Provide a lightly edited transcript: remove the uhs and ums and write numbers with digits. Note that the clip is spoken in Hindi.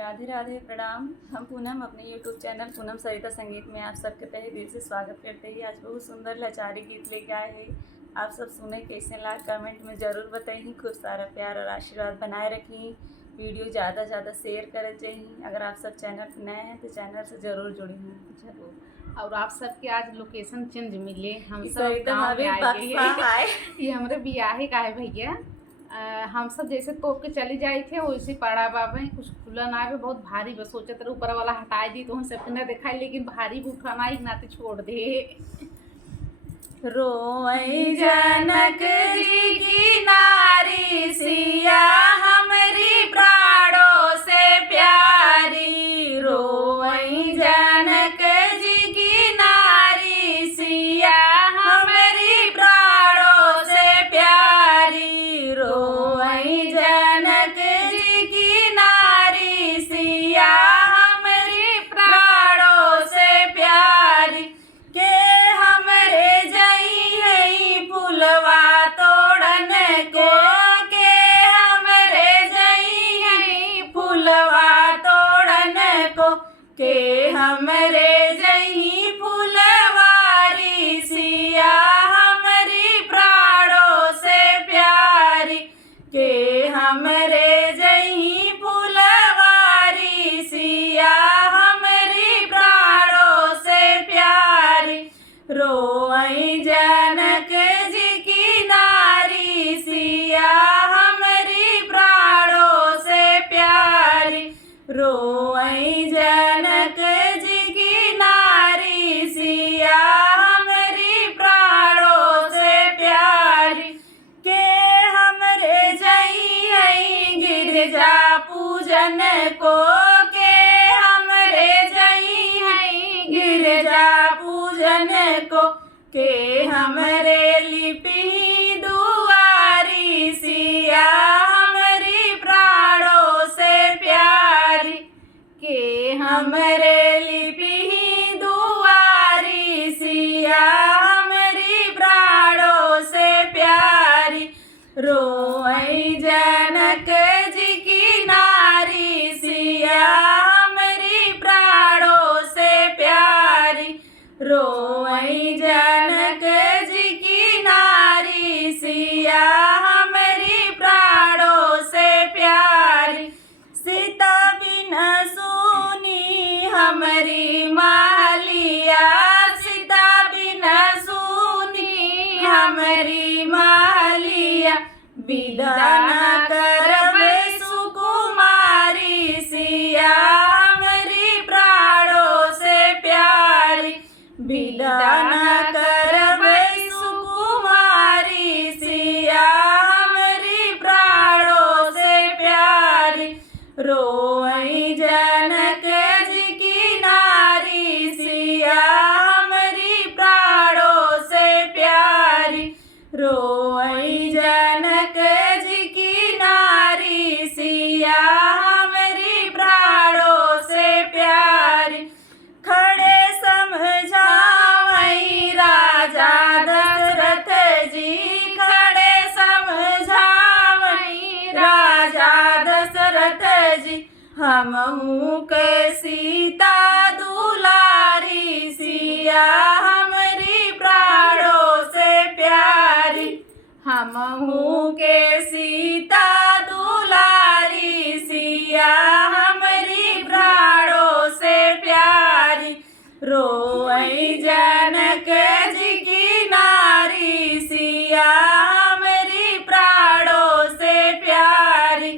राधे राधे प्रणाम। हम पूनम अपने यूट्यूब चैनल पूनम सरिता संगीत में आप सबके तहे दिल से स्वागत करते हैं। आज बहुत सुंदर लाचारी गीत लेके आए हैं। आप सब सुने कैसे लगा कमेंट में ज़रूर बताइए। खूब सारा प्यार और आशीर्वाद बनाए रखी। वीडियो ज़्यादा ज़्यादा शेयर करे चाहिए। अगर आप सब चैनल पर नए हैं तो चैनल से ज़रूर जुड़ी हैं। जरूर। और आप सबके आज लोकेशन चेंज मिले, हम सब एकदम गाँव अभी में आए बक्सा ये हमारे बियाहे का है भैया। हम सब जैसे तोप के चली जाए थे वैसे पड़ा बाबा कुछ खुला ना है, बहुत भारी बस सोचे तरह ऊपर वाला हटाए दी तो हम सबके ना दिखाई, लेकिन भारी भी उठाना ही नाते छोड़ दे। रोई जनक जी की नारी सिया हमारी प्राणों से प्यारी। रोई जनक जी की नारी सिया हमारी प्राणों से प्यारी। रोई जनक जी की नारी सिया हमारी प्राणों से प्यारी। के हमरे फुलवा तोड़न को, के हमरे जई फुलवा तोड़न को, के हमरे जई फुलवारी सिया हमारी प्राणों से प्यारी। के हमरे जई फुलवारी सिया हमारी प्राणों से प्यारी। रोई जनक जी की नारी सिया हमारी प्राणों से प्यारी। रोई जनक जी की नारी सिया हमारी प्राणों से प्यारी। के हमरे जई गिरजा पूजन को, के हमरे जई गिरजा पूजन को, के हमरे लिपि दुआरी सिया हमारी प्राणों से प्यारी। के हमरे लिपि दुआरी सिया हमारी प्राणों से प्यारी। रोई जनक जी की नारी सिया हमारी प्राणों से प्यारी। रोई जनक जी की नारी सिया हमारी प्राणों से प्यारी। सीता बिना सुनी हमारी महलिया, सीता बिना सुनी हमारी महलिया। विदा न करबै सुकुमारी सिया हमारी प्राणों से प्यारी। विदा न करबै सुकुमारी सिया हमारी प्राणों से प्यारी। रोई जनक जी की नारी सिया हमारी प्राणों से प्यारी। रोई जनक जी की नारी सिया हमारी प्राणों से प्यारी। खड़े समझावई राजा दशरथ जी, खड़े समझावई राजा दशरथ जी। हमहू के सीता दुलारी सिया हमारी प्राणों से प्यारी। हमहू के सीता दुलारी सिया हमारी प्राणों से प्यारी। रोई जनक जी की नारी सिया हमारी प्राणों से प्यारी।